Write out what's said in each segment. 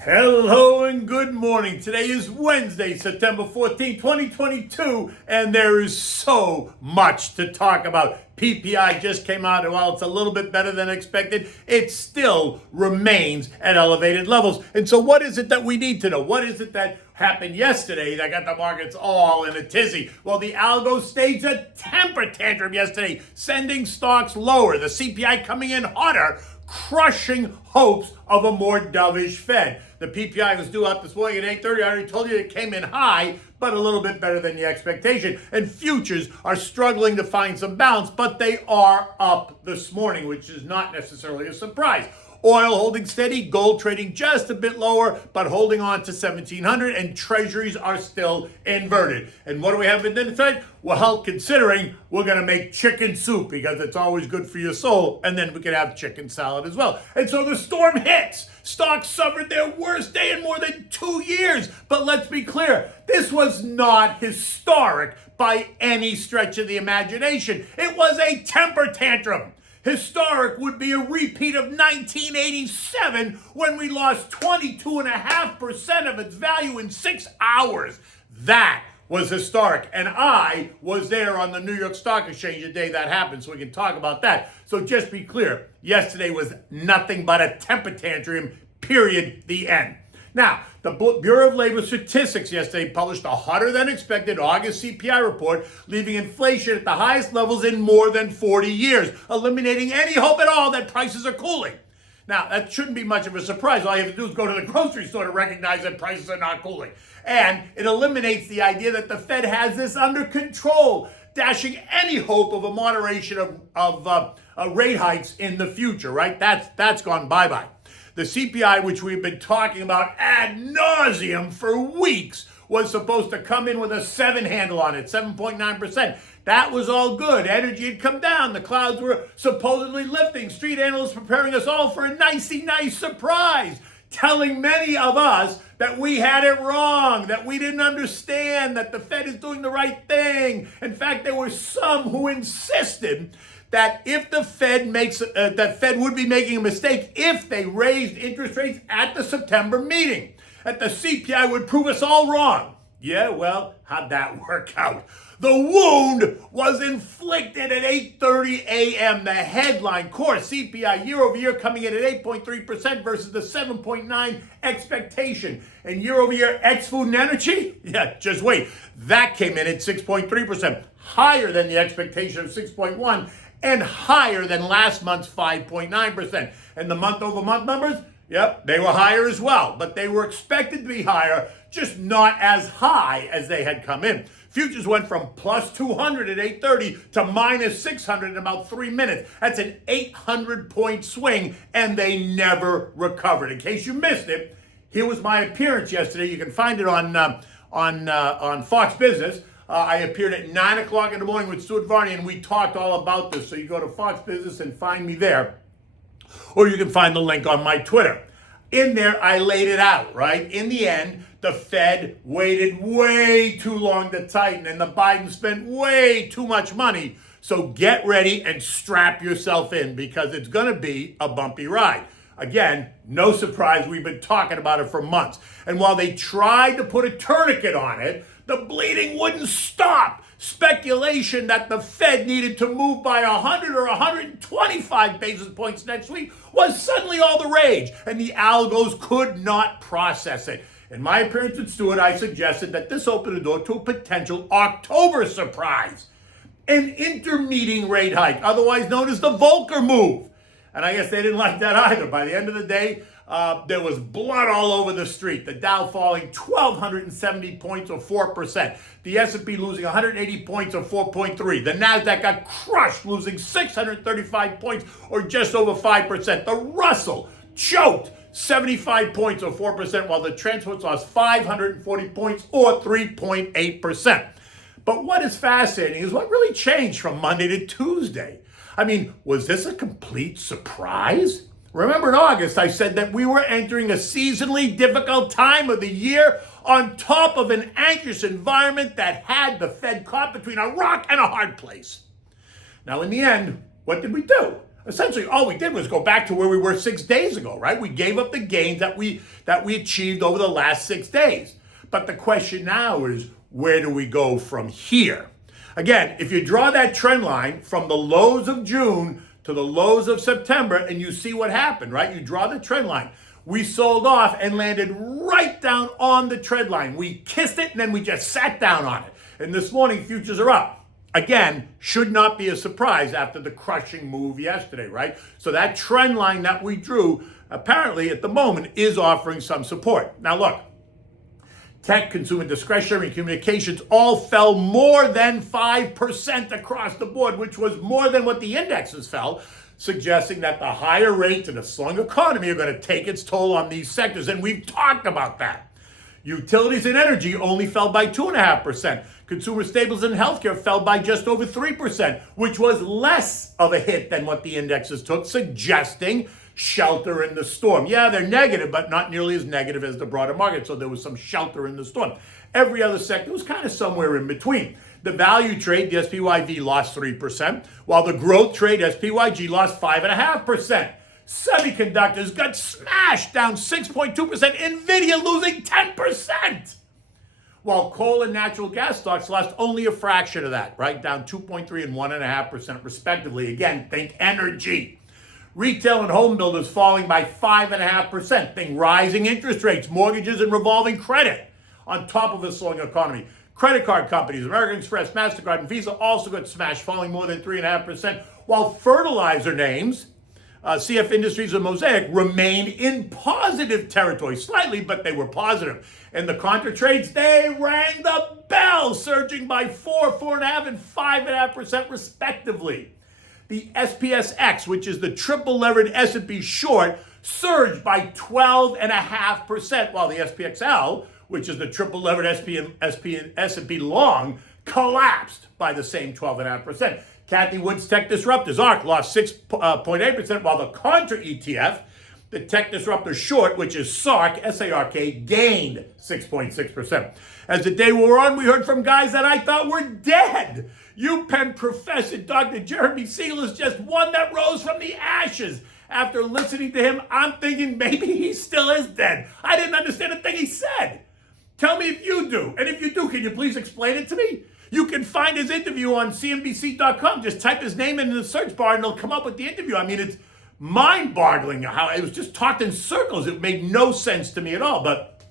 Hello and good morning. Today is Wednesday, September 14, 2022, and there is so much to talk about. PPI just came out, and while it's a little bit better than expected, it still remains at elevated levels. And so what is it that we need to know? What is it that happened yesterday that got the markets all in a tizzy? Well, the Algo staged a temper tantrum yesterday, sending stocks lower. The CPI coming in hotter, crushing hopes of a more dovish Fed. The PPI was due out this morning at 8:30. I already told you it came in high, but a little bit better than the expectation. And futures are struggling to find some balance, but they are up this morning, which is not necessarily a surprise. Oil holding steady, gold trading just a bit lower, but holding on to 1700, and treasuries are still inverted. And what do we have in dinner tonight? Well, considering we're going to make chicken soup because it's always good for your soul, and then we can have chicken salad as well. And so the storm hits. Stocks suffered their worst day in more than 2 years. But let's be clear, this was not historic by any stretch of the imagination. It was a temper tantrum. Historic would be a repeat of 1987 when we lost 22.5% of its value in 6 hours. That was historic. And I was there on the New York Stock Exchange the day that happened, so we can talk about that. So just be clear, yesterday was nothing but a temper tantrum, period, the end. Now, the Bureau of Labor Statistics yesterday published a hotter than expected August CPI report, leaving inflation at the highest levels in more than 40 years, eliminating any hope at all that prices are cooling. Now, that shouldn't be much of a surprise. All you have to do is go to the grocery store to recognize that prices are not cooling. And it eliminates the idea that the Fed has this under control, dashing any hope of a moderation of rate hikes in the future, right? That's gone bye-bye. The CPI, which we've been talking about ad nauseum for weeks, was supposed to come in with a 7 handle on it, 7.9%. That was all good. Energy had come down. The clouds were supposedly lifting. Street analysts preparing us all for a nicey nice surprise, telling many of us that we had it wrong, that we didn't understand, that the Fed is doing the right thing. In fact, there were some who insisted that if the Fed that Fed would be making a mistake if they raised interest rates at the September meeting, that the CPI would prove us all wrong. Yeah, well, how'd that work out? The wound was inflicted at 8:30 a.m. The headline core CPI year over year coming in at 8.3% versus the 7.9 expectation. And year over year ex-food and energy, yeah, just wait. That came in at 6.3%, higher than the expectation of 6.1 and higher than last month's 5.9%. And the month-over-month numbers, yep, they were higher as well, but they were expected to be higher, just not as high as they had come in. Futures went from plus 200 at 8:30 to minus 600 in about 3 minutes. That's an 800-point swing, and they never recovered. In case you missed it, here was my appearance yesterday. You can find it on Fox Business. I appeared at 9 o'clock in the morning with Stuart Varney, and we talked all about this. So you go to Fox Business and find me there, or you can find the link on my Twitter. In there, I laid it out, right? In the end, the Fed waited way too long to tighten, and the Biden spent way too much money. So get ready and strap yourself in, because it's going to be a bumpy ride. Again, no surprise, we've been talking about it for months. And while they tried to put a tourniquet on it, the bleeding wouldn't stop. Speculation that the Fed needed to move by 100 or 125 basis points next week was suddenly all the rage, and the algos could not process it. In my appearance at Stewart, I suggested that this opened the door to a potential October surprise, an intermeeting rate hike, otherwise known as the Volcker move. And I guess they didn't like that either. By the end of the day, there was blood all over the street. The Dow falling 1,270 points or 4%. The S&P losing 180 points or 4.3%. The Nasdaq got crushed, losing 635 points or just over 5%. The Russell choked 75 points or 4%, while the transports lost 540 points or 3.8%. But what is fascinating is what really changed from Monday to Tuesday. I mean, was this a complete surprise? Remember in August, I said that we were entering a seasonally difficult time of the year on top of an anxious environment that had the Fed caught between a rock and a hard place. Now, in the end, what did we do? Essentially, all we did was go back to where we were 6 days ago, right? We gave up the gains that we achieved over the last 6 days. But the question now is, where do we go from here? Again, if you draw that trend line from the lows of June to the lows of September, and you see what happened, right? You draw the trend line. We sold off and landed right down on the trend line. We kissed it, and then we just sat down on it. And this morning, futures are up. Again, should not be a surprise after the crushing move yesterday, right? So that trend line that we drew, apparently at the moment, is offering some support. Now look, tech, consumer discretionary, and communications all fell more than 5% across the board, which was more than what the indexes fell, suggesting that the higher rates and a slowing economy are going to take its toll on these sectors. And we've talked about that. Utilities and energy only fell by 2.5%. Consumer staples and healthcare fell by just over 3%, which was less of a hit than what the indexes took, suggesting shelter in the storm. Yeah, they're negative, but not nearly as negative as the broader market. So there was some shelter in the storm. Every other sector was kind of somewhere in between. The value trade, the SPYV, lost 3%, while the growth trade, SPYG, lost 5.5%. Semiconductors got smashed, down 6.2%. NVIDIA losing 10%. While coal and natural gas stocks lost only a fraction of that, right? Down 2.3 and 1.5% respectively. Again, think energy. Retail and home builders falling by 5.5%. Think rising interest rates, mortgages, and revolving credit on top of a slowing economy. Credit card companies, American Express, MasterCard, and Visa also got smashed, falling more than 3.5%, while fertilizer names, CF Industries and Mosaic, remained in positive territory, slightly, but they were positive. And the contra trades, they rang the bell, surging by 4, 4.5, and 5.5% respectively. The SPSX, which is the triple levered S&P short, surged by 12.5%, while the SPXL, which is the triple levered S&P long, collapsed by the same 12.5%. Kathy Wood's Tech Disruptors, ARK, lost 6.8%, while the Contra ETF, the Tech Disruptor short, which is SARK, S-A-R-K, gained 6.6%. As the day wore on, we heard from guys that I thought were dead. UPenn professor Dr. Jeremy Siegel is just one that rose from the ashes. After listening to him, I'm thinking maybe he still is dead. I didn't understand a thing he said. Tell me if you do. And if you do, can you please explain it to me? You can find his interview on CNBC.com. Just type his name in the search bar and it'll come up with the interview. I mean, it's mind-boggling how it was just talked in circles. It made no sense to me at all. But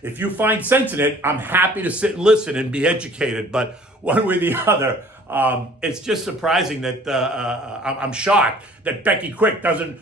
if you find sense in it, I'm happy to sit and listen and be educated. But one way or the other, it's just surprising that I'm shocked that Becky Quick doesn't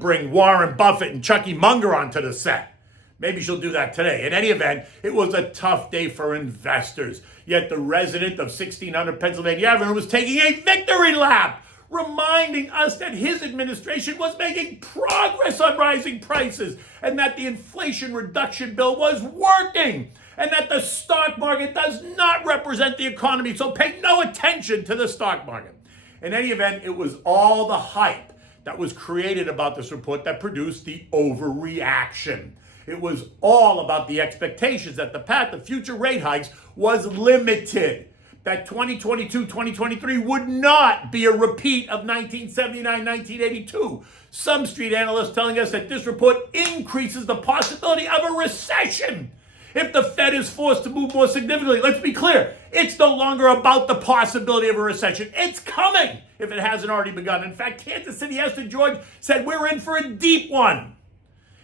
bring Warren Buffett and Chucky Munger onto the set. Maybe she'll do that today. In any event, it was a tough day for investors. Yet the resident of 1600 Pennsylvania Avenue was taking a victory lap, reminding us that his administration was making progress on rising prices and that the Inflation Reduction Bill was working and that the stock market does not represent the economy, so pay no attention to the stock market. In any event, it was all the hype that was created about this report that produced the overreaction. It was all about the expectations that the path of future rate hikes was limited, that 2022-2023 would not be a repeat of 1979-1982. Some street analysts telling us that this report increases the possibility of a recession if the Fed is forced to move more significantly. Let's be clear, it's no longer about the possibility of a recession. It's coming if it hasn't already begun. In fact, Kansas City Esther George said we're in for a deep one.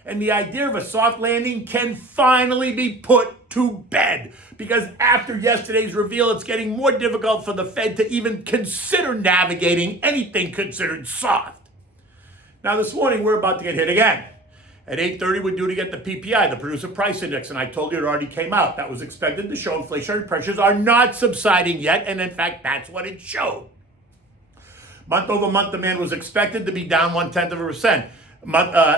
And the idea of a soft landing can finally be put to bed, because after yesterday's reveal, it's getting more difficult for the Fed to even consider navigating anything considered soft. Now this morning, we're about to get hit again. At 8:30, we're due to get the PPI, the Producer Price Index, and I told you it already came out. That was expected to show inflationary pressures are not subsiding yet, and in fact, that's what it showed. Month-over-month demand was expected to be down 0.1%.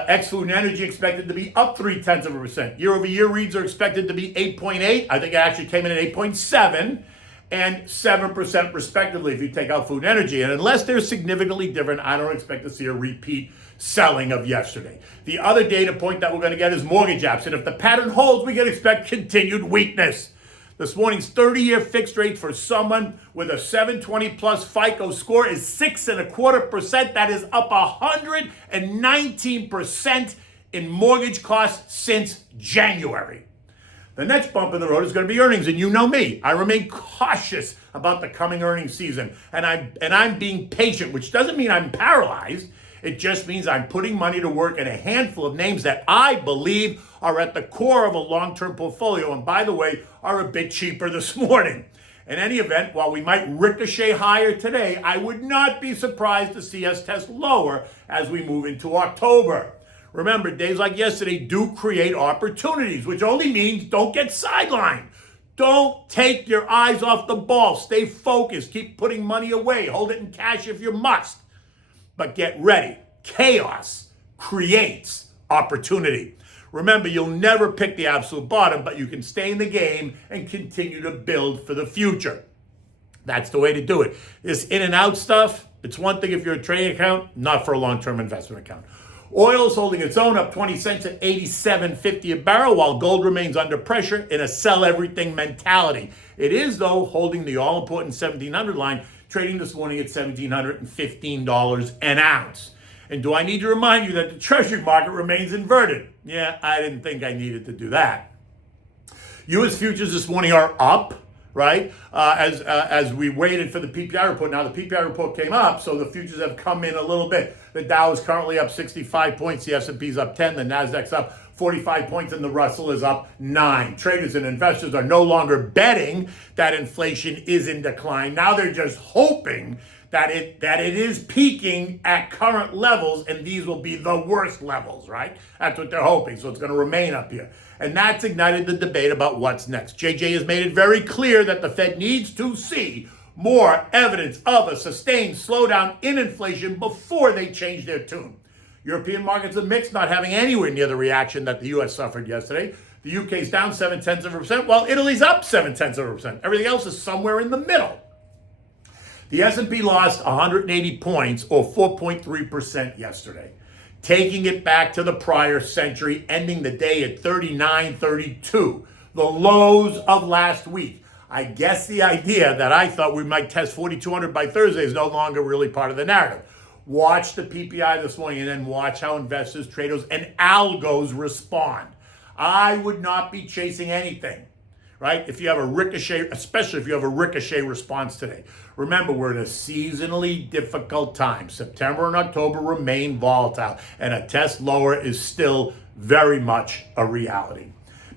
Ex-food and energy expected to be up 0.3%. Year-over-year reads are expected to be 8.8. I think it actually came in at 8.7 and 7% respectively if you take out food and energy. And unless they're significantly different, I don't expect to see a repeat selling of yesterday. The other data point that we're going to get is mortgage apps. And if the pattern holds, we can expect continued weakness. This morning's 30-year fixed rate for someone with a 720 plus FICO score is 6.25%. That is up 119% in mortgage costs since January. The next bump in the road is going to be earnings, and you know me. I remain cautious about the coming earnings season, and I'm being patient, which doesn't mean I'm paralyzed. It just means I'm putting money to work in a handful of names that I believe are at the core of a long-term portfolio, and by the way, are a bit cheaper this morning. In any event, while we might ricochet higher today, I would not be surprised to see us test lower as we move into October. Remember, days like yesterday do create opportunities, which only means don't get sidelined. Don't take your eyes off the ball. Stay focused. Keep putting money away. Hold it in cash if you must. But get ready. Chaos creates opportunity. Remember, you'll never pick the absolute bottom, but you can stay in the game and continue to build for the future. That's the way to do it. This in and out stuff, it's one thing if you're a trading account, not for a long-term investment account. Oil is holding its own, up 20 cents at $87.50 a barrel, while gold remains under pressure in a sell everything mentality. It is, though, holding the all-important 1700 line, trading this morning at $1,715 an ounce. And do I need to remind you that the Treasury market remains inverted? Yeah, I didn't think I needed to do that. U.S. futures this morning are up, right? As we waited for the PPI report. Now the PPI report came up, so the futures have come in a little bit. The Dow is currently up 65 points, the S&P is up 10, the Nasdaq's up 45 points, and the Russell is up 9. Traders and investors are no longer betting that inflation is in decline. Now they're just hoping that it is peaking at current levels, and these will be the worst levels, right? That's what they're hoping, so it's going to remain up here. And that's ignited the debate about what's next. JJ has made it very clear that the Fed needs to see more evidence of a sustained slowdown in inflation before they change their tune. European markets are mixed, not having anywhere near the reaction that the U.S. suffered yesterday. The UK's down 0.7%, while Italy's up 0.7%. Everything else is somewhere in the middle. The S&P lost 180 points, or 4.3% yesterday, taking it back to the prior century, ending the day at 39.32, the lows of last week. I guess the idea that I thought we might test 4,200 by Thursday is no longer really part of the narrative. Watch the PPI this morning and then watch how investors, traders, and algos respond. I would not be chasing anything, right? If you have a ricochet, especially if you have a ricochet response today. Remember, we're in a seasonally difficult time. September and October remain volatile, and a test lower is still very much a reality.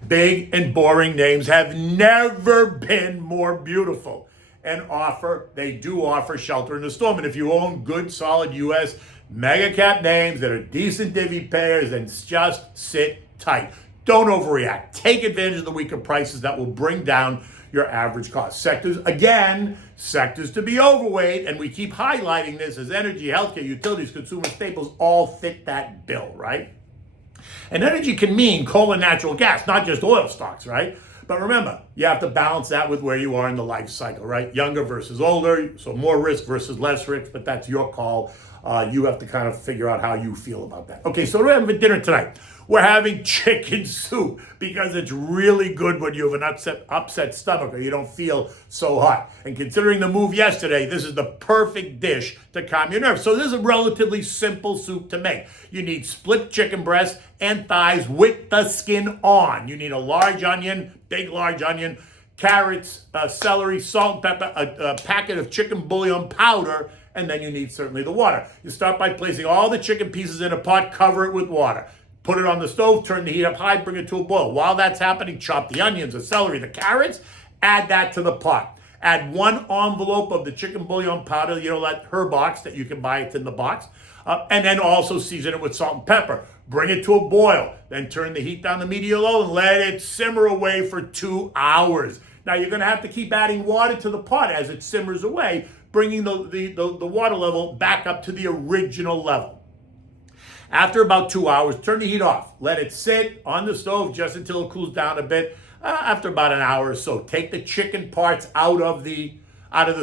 Big and boring names have never been more beautiful and they do offer shelter in the storm. And if you own good, solid U.S. mega cap names that are decent divvy payers, then just sit tight. Don't overreact. Take advantage of the weaker prices that will bring down your average cost. Sectors to be overweight, and we keep highlighting this as energy, healthcare, utilities, consumer staples all fit that bill, right? And energy can mean coal and natural gas, not just oil stocks, right? But remember, you have to balance that with where you are in the life cycle, right? Younger versus older, so more risk versus less risk, but that's your call. You have to kind of figure out how you feel about that. Okay, so we're having for dinner tonight. We're having chicken soup because it's really good when you have an upset stomach or you don't feel so hot. And considering the move yesterday, this is the perfect dish to calm your nerves. So this is a relatively simple soup to make. You need split chicken breasts and thighs with the skin on. You need a large onion, big large onion, carrots, celery, salt and pepper, a packet of chicken bouillon powder, and then you need certainly the water. You start by placing all the chicken pieces in a pot, cover it with water. Put it on the stove, turn the heat up high, bring it to a boil. While that's happening, chop the onions, the celery, the carrots, add that to the pot. Add 1 envelope of the chicken bouillon powder, that her box that you can buy, it's in the box. And then also season it with salt and pepper. Bring it to a boil. Then turn the heat down to medium low and let it simmer away for 2 hours. Now you're gonna have to keep adding water to the pot as it simmers away, bringing the water level back up to the original level. After about 2 hours, turn the heat off. Let it sit on the stove just until it cools down a bit. After about an hour or so, take the chicken parts out of the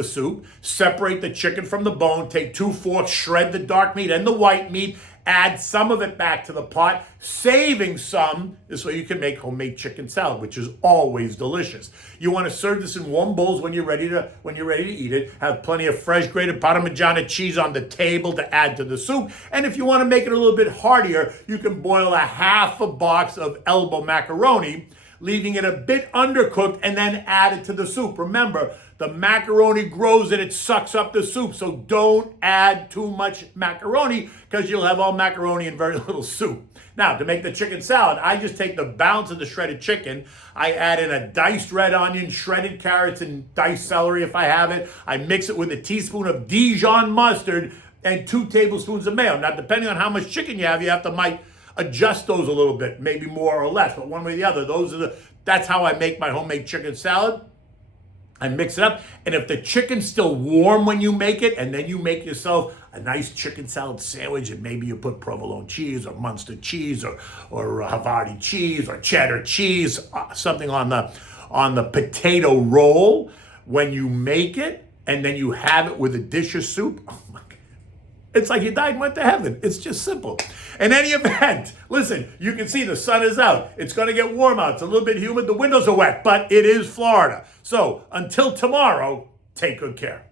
soup. Separate the chicken from the bone. Take 2 forks, shred the dark meat and the white meat. Add some of it back to the pot, saving some this way you can make homemade chicken salad, which is always delicious. You want to serve this in warm bowls when you're ready to eat it. Have plenty of fresh grated Parmigiana cheese on the table to add to the soup. And if you want to make it a little bit heartier, you can boil a half a box of Algo macaroni, leaving it a bit undercooked, and then add it to the soup. Remember, the macaroni grows and it sucks up the soup, so don't add too much macaroni because you'll have all macaroni and very little soup. Now, to make the chicken salad, I just take the balance of the shredded chicken. I add in a diced red onion, shredded carrots, and diced celery if I have it. I mix it with a teaspoon of Dijon mustard and 2 tablespoons of mayo. Now, depending on how much chicken you have to might adjust those a little bit, maybe more or less, but one way or the other. That's how I make my homemade chicken salad. I mix it up, and if the chicken's still warm when you make it, and then you make yourself a nice chicken salad sandwich, and maybe you put provolone cheese or Munster cheese or Havarti cheese or cheddar cheese, something on the potato roll when you make it, and then you have it with a dish of soup. Oh my God. It's like you died and went to heaven. It's just simple. In any event, listen, you can see the sun is out. It's going to get warm out. It's a little bit humid. The windows are wet, but it is Florida. So until tomorrow, take good care.